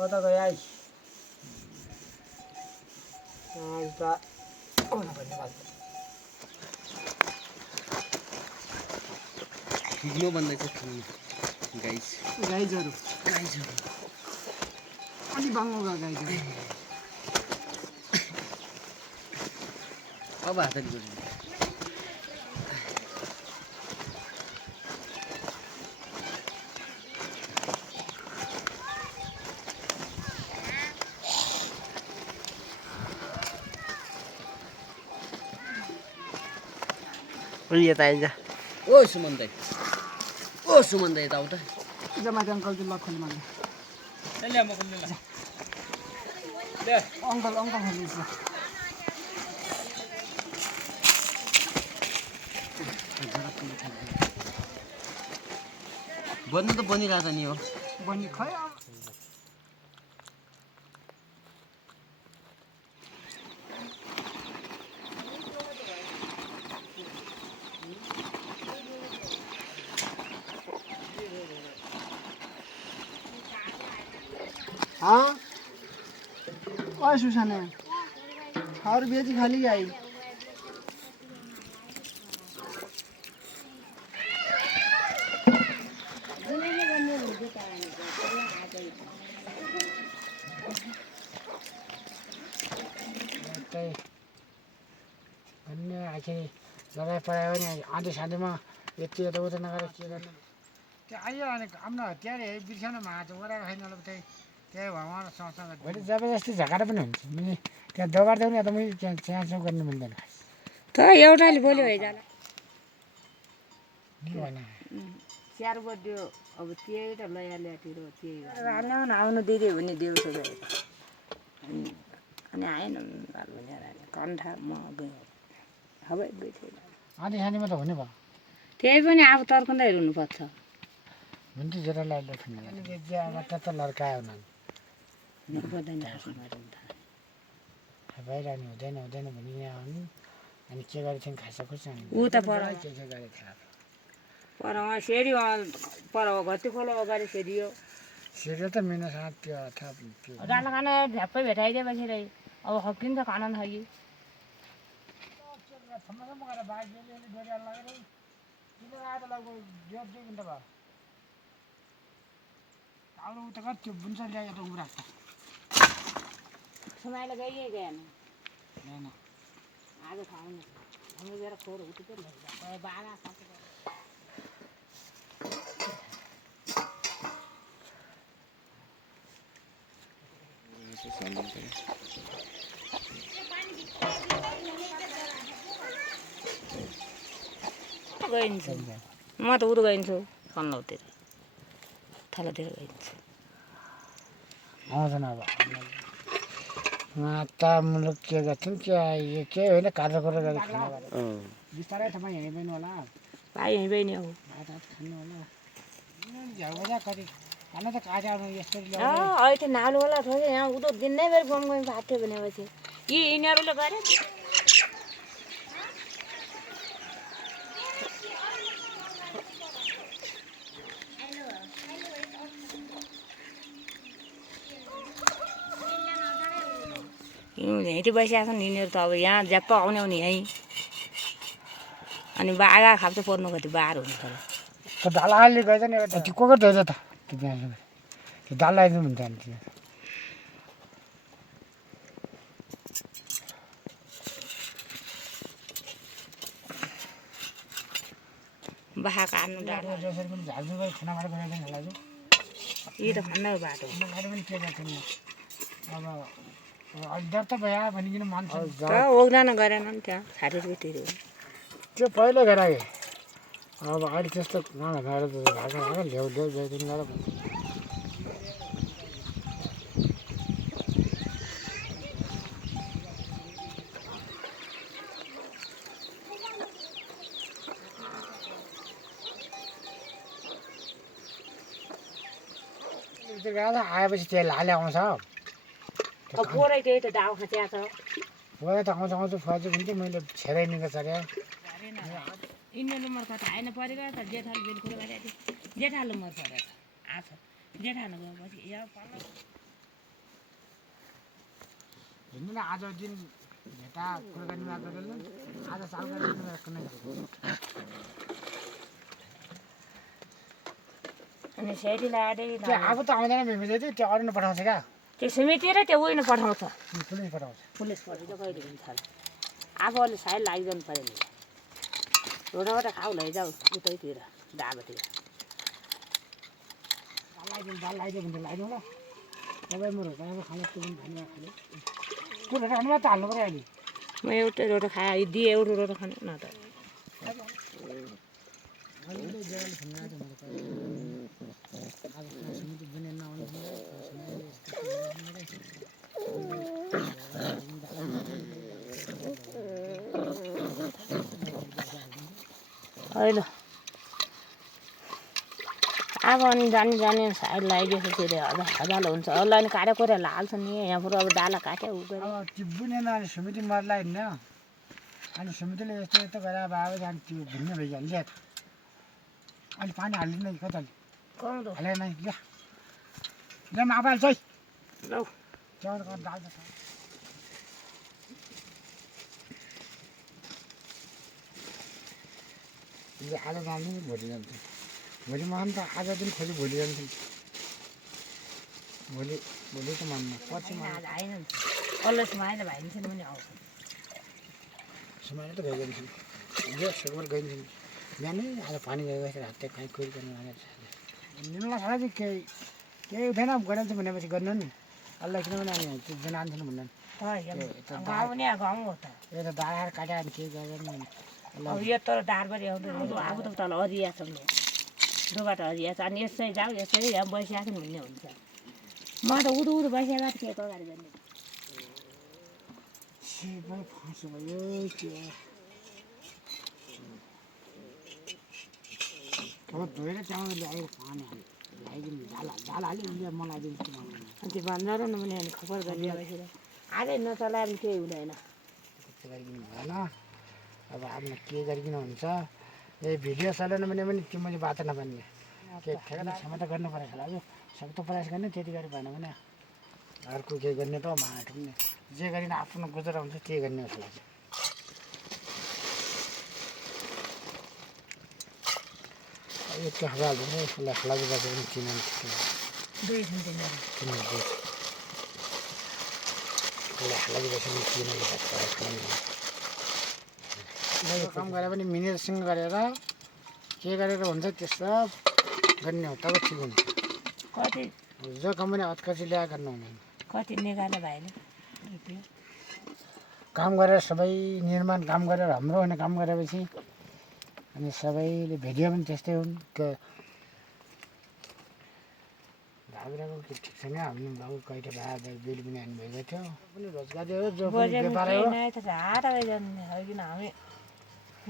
कता गयो आइ ठिक्नु भन्दा चाहिँ खानु गाइजहरू अलि बाङ्गोका गाइजहरू अब हातले गर्नु यता आइज ओ सुमन दाइ यता आउ त जमाते अङ्कल चाहिँ लक्खन माग्यो अङ्कल खोल्नुहोस् न बन्नु त बनिरहेछ नि हो बनि खै अब हाँ ओए सुसाना और बेची खाली आई भन्ने आखिर लगाइ परायो भने आधी साँधीमा यति यताउता नगरेर के गर्नु त्यो आइयो अनि हाम्रो हतियार बिर्साउनुमा हात ओराएर खाइन त्यही त्यही भगवान् सँगसँगै भोलि जबरजस्ती झगडा पनि हुन्छ मैले त्यहाँ दबार्दै पनि यता मैले च्याउ गर्नु मिल्दैन त एउटाले बोल्यो है जाला भएन स्याहार बड्यो अब त्यही त लयाल्यातिर त्यही आउनु आउनु दिदी भने दिउँसो गएर अनि आएन भनेर कन्ठा म गएँ हबै गइथेँ आधी साँधीमा त हुने भयो त्यही पनि अब तर्कँदै हुनुपर्छ हुन्छ जेरा लाइलो फिल्म अनि ज्याबाट त लड्कायो पर्दैन भइरहने हुँदैन भने यहाँ आउनु अनि के गरेको खास खोज्छ ऊ त पर के गरेको थाहा पर सेरी पर घटी खोलो अगाडि सेरियो सिरियल त मेरो साथ त्यो थाहा डाँडा खाना झ्याप्पै भेटाइदिएपछि रै अब हक्किन्छ खाना नखाइ अरू त कति बुन्छ ल्यायो त उब्रा सुमाइले गइए गएन होइन आज खाउनु हामी गएर खोर उठ्यो बाबा गइन्छ म त उदो गइन्छु सन्लौतिर थलोतिर गइन्छु आउँदैन अब माता मुलुक के गर्छन् के होइन कालो गरेर खाना बिस्तारै तपाईँ हिँड्दैन होला भाइ हिँड्दै नि अब खानु होला झ्याउजा कति खाना त काट्यो यस्तो अहिले त नालो होला थोरै यहाँ उदो दिनै बेर गम गमी भएको थियो भनेपछि यिनीहरूले गरे हिँडी बसिरहेको छन् यिनीहरू त अब यहाँ ज्याप्प आउने नि यहीँ अनि बागा खाप चाहिँ पर्नु कति बार हुन्छ त दालाले गएछ नि त्यो को गएछ त त्यो बिहान त्यो दाल लगाइदिनु हुन्छ नि त्यो बाखा काट्नु डाँडा जसरी पनि झाल्छु गएर खानाबाट गएर हाल्छु यी त खन्दै बाटो मैले पनि के गर्थेँ अब अड्डर त भए भनिकन मान्छ ओग्दान गरेन नि त्यहाँ 60 रुपियाँ तिर्यो त्यो पहिल्यै गराएँ अब अहिले त्यस्तो नभएर भागा ल्याउ गइदिनु गरेर त्यो गाडा आएपछि त्यो लाले आउँछ अब पोरै त्यही त डाउ खच्या छ गएर त आउँछ आउँछ फर्ज हुन्थ्यो मैले छेरै निको चढ्यो यिनीहरू मर कता आएन परेको त जेठाले बिल्कुल गरेको थियो जेठाले मर परेको आछ जेठाले गएपछि यहाँ हिँड्नु न आज दिन भेटा कुराकानी गर्दैन आज साल गर्दैन कुनै अनि सेरी लाडे त्यो आफू त आउँदैन मिमिले त्यो अरू नै पठाउँछ क्या त्यो समिति र त्यो उयो पठाउँछ पुलिस पठाउँछ पुलिस पठाउँछ कहिले हुन्छ आफू अलि साइड लागिरहनु पऱ्यो नि रोडबाट खाऊ लैजाऊ उतैतिर डाबातिर दाल लगाइदियो भने त लगाइदिउँ ल तपाईँ म रोटा खाने त्यो पनि खाने खाने त्यो रोटा खानु त हाल्नु पऱ्यो अहिले म एउटै रोटो खाएँ दिएँ एउटा रोटो खानु न त होइन अब अनि जानी जाने साइड लगाइदिएपछि फेरि हजाल हुन्छ अरूलाई नि काटेर कोरेर हाल्छ नि यहाँ पुरा अब डाला काट्यो उ गऱ्यो अब त्यो बुनेन अनि समिति मर्लाई हिँड्न अनि समितिले यस्तो यस्तो गरेर अब आयो अनि त्यो भिन्न भइहाल्यो ल्या अहिले पानी हालिदिनु कताले कौँदो हालेन ल्या ल्या म आफै हाल्छु है लौ त्यहाँबाट दाल त आज जान्छ भोलि जान्छ भोलि मान्नु त आज दिन खोजी भोलि जान्छ भोलि भोलि त मान्नु पछि आज आएन नि कसले सुमाएर भाइन्छ नि पनि आउँछ सुमाएर त गइजान्छ जो सुमार गइन्छ बिहानै आज पानी गएपछि हात कहीँ कोही गर्नु लागेको छ निर्मला साला चाहिँ केही उठेन गइहाल्छ भनेपछि गर्नु नि अल्लाह किनभने अनि त्यो जान्छन् भन्नु गाउँ नि गाउँ हो त यो त दाएर काट्यो अनि केही गर्दैन अब यो तर डारबारी आउँदैन आफू त तल अरिया छ नि दोबाट अरिया छ अनि यसै जाऊ यसै यहाँ बसिरहेको नि भन्ने हुन्छ म त उदो उदो बसिरहेको थिएँ के अगाडि गर्ने फाँसो भयो त्यो अब धोएर त्यहाँ ल्याएर पानी हाल्यो ल्याइदिनु झाल हाल्यो मलाई दिन्छु अनि त्यो भन्छ र न भने अनि खबर गरिरहेको आजै नचलाएर केही हुँदैन त्यस्तो गरिदिनु भएन अब आफ्नो के गरिकन हुन्छ ए भिडियो चलेन भने पनि त्यो मैले बाटो नपार्ने के ठेगाना क्षमता गर्नु परेको होला यो सक्दो प्रयास गर्ने त्यति गरी भएन भने अर्को के गर्ने त माटुने जे गरिन आफ्नो गुजरा हुन्छ त्यही गर्ने जस्तो लाग्छ यति हजार यसलाई लागि बसेर पनि चिनाउनु दुई सेन्टिमिटर लागि बसेर पनि चिनाउनु काम गरे पनि मिनेरसँग गरेर के गरेर हुन्छ त्यो सब गर्ने हो तब ठिक हुन्छ कति जो कमाउने हतकची ल्याएर गर्नु हुँदैन कति निकाल्यो भाइले काम गरेर सबै निर्माण काम गरेर हाम्रो हुने काम गरेपछि अनि सबैले भिडियो पनि त्यस्तै हुन् भागराको के ठिक छैन हाम्रो बाबु कहिले भाइ बिल पनि हान्नु भएको थियो पनि रोजगारी हो जो पनि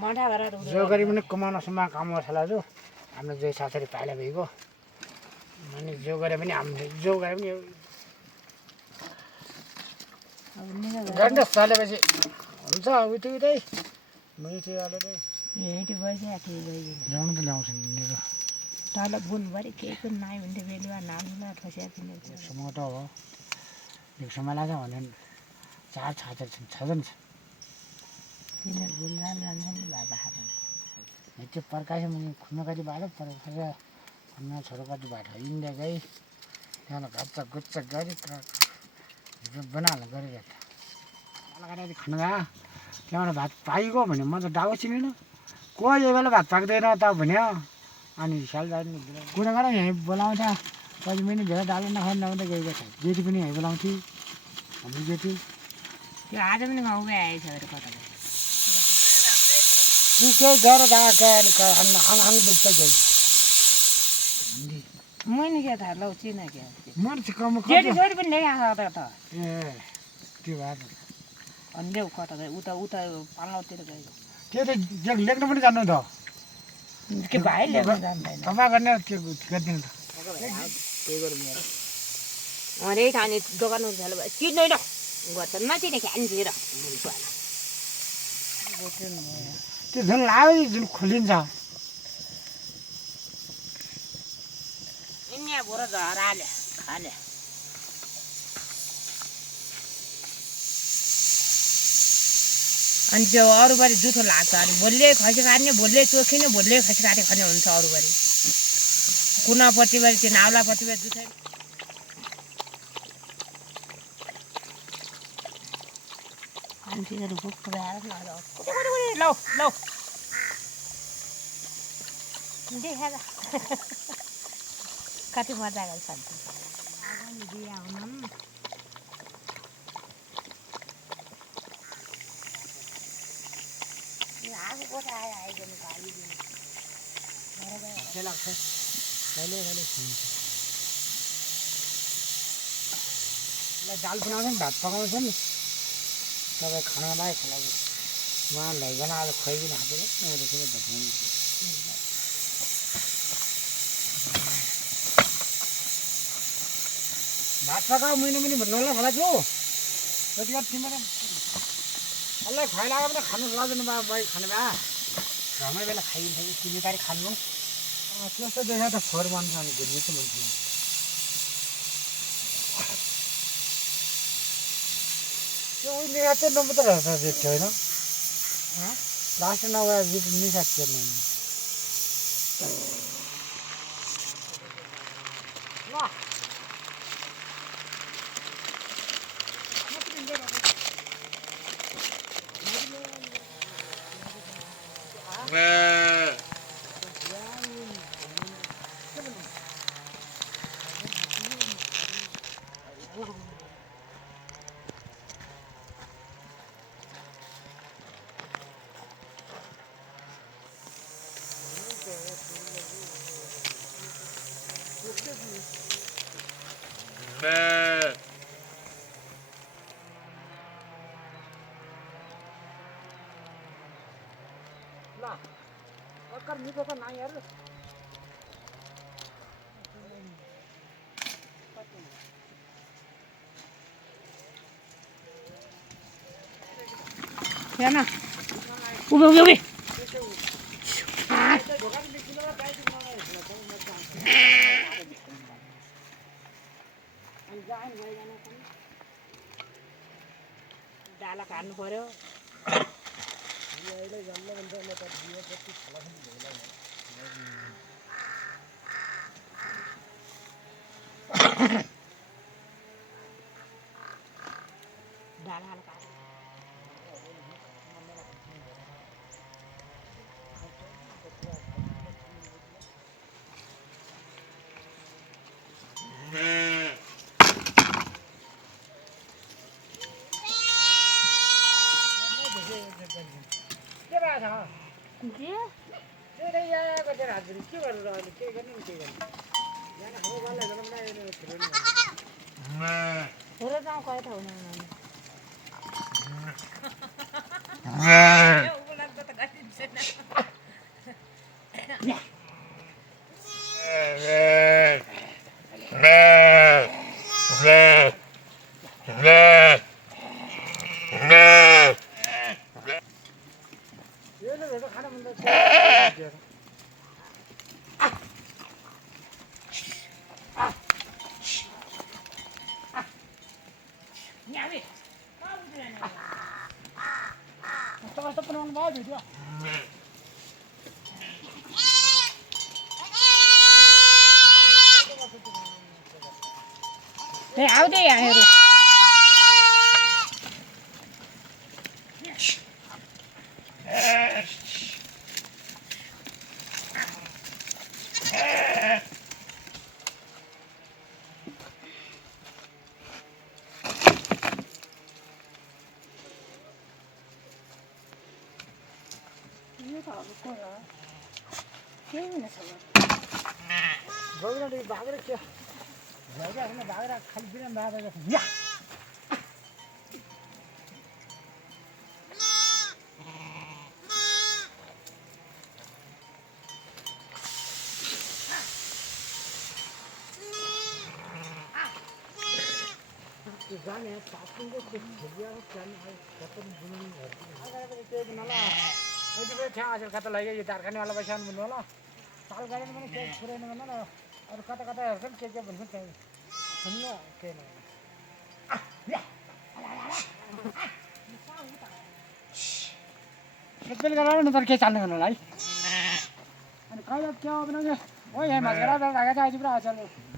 व्यापार हो जो गरी पनि कमाउनसम्म काम गर्छ जो हाम्रो जो साथीहरू पाइला भएको अनि जो गरे पनि हामीले जो गरे पनि गन्दा चलेपछि हुन्छ उतै मिठी हालेर ल्याउनु त ल्याउँछ मेरो तल बुनभरि केही पनि नआयो भने त बेलुवा नाम्ला ठोसिया किनेको समोट हो एक समय लाग्छ भने 4 छात्र छन् 6 जन छन् यिनीहरू बुनजाल जान्छ नि बाबा खाँदैन त्यो पर्कायो मैले खुम्नु कति बाटो पर्काएर खुम्नु छोरो कति बाटो इन्डिया गई त्यहाँबाट घच्च गुच्च गरी बनाएर गरिरहेको लगाएर खानु गयो त्यहाँबाट भात पाइगयो भने म त डाको चिनेन कोही यो बेला भात पाक्दैन त भन्यो अनि स्याल जाने कुरा गरेर यहीँ बोलाउँछ कहिले पनि धेरै डालो नखानु नआउँदा गएको छ जेठी पनि यहीँ बोलाउँथ्यो हाम्रो जेठी त्यो आज पनि गाउँमै आएछ अरे कता केही गएर गएको आङ दुख्छ गई मैले के थाहा लौ चिन के मर्छ कम जेठी छोरी पनि ल्याइ आएको त ए त्यो भएर अनि ल्याउ कता गयो उता उता पाङ्गाउतिर गयो त्यो त लेख्नु पनि जान्नु त के भाइ ल्याउनु जान्दैन तपाईँ गर्ने के गरिदिनु त त्यही गरौँ अरे ठाने दोकानमा झालं भए चिन्दैन गर्छ नचिने खान्छेर त्यो जुन लाग्यो जुन खोलिन्छ यहाँ भोर झराले खाने अनि त्यो अरूबारी जुठो लाग्छ अनि भोलि खसी काट्ने भोलि चोखिने भोलि खसी काटे खाने हुन्छ अरूबारी कुनापट्टिबारी त्यो नाउलापट्टिबारी जुठै मान्छेहरू भुक्क भएर लौ लौ देखाएर कति मजा गर्छ बिहा हुन आगो कोठा आयो आइदिनु हालिदिनु के लाग्छ कहिले कहिले खान्छ दाल बनाउँछ नि भात पकाउँछ नि तपाईँ खाना लायक लागि उहाँ लैजान आज खुवाइदिनु हातेर उहाँदेखि भन्छ भात पकाऊ महिना पनि भन्नु होला होला छु जति बेला तिमीले कसलाई खुवाइलागो पनि खानु लगिदिनु भयो बाई खाने भए घरमै बेला खाइदिन्छ कि तिमी तारिक खानु त्यस्तो देखा त फोहोर बन्छ अनि घुर्मी चाहिँ भन्छ त्यो उहिले चाहिँ नम्बर त रहेछ देखियो होइन लास्ट नगएर निसाक्यो ल अक्कर निको त नाही यार हेर्न उभे उभे उभे डाला काट्नु पर्यो डाला काट्नु के भएछ के यहाँको चाहिँ हातहरू के गरेर अहिले के गर्नु नि के गर्नु यहाँ हो वाला थोरै गाउँ कता हुन खाना भन्दा कस्तो बनाउनु भयो भिडियो ए आउँदै हामीहरू गौराडी भागेर के भइरहेको भागेर खालि बिना भागेर या त्यो जाने सातको खेलिया जाने खतम बुनाउनु त्यो नला अहिले पनि त्यहाँ आज कता लाग्यो यो दारखानेवाला बसिहाल्नु भन्नु होला साल गाडीमा पनि केही पुऱ्याउनु भन्न न अरू कता कता हेर्छ नि के भन्छ त्यहाँ सुन्नु केही नभन्छ सेटबेल गरेर न तर के चाल्नु गर्नु होला है अनि कहिले के बनाउँछ ओ यहाँ माछा राखेको छ आज पुरा चल्यो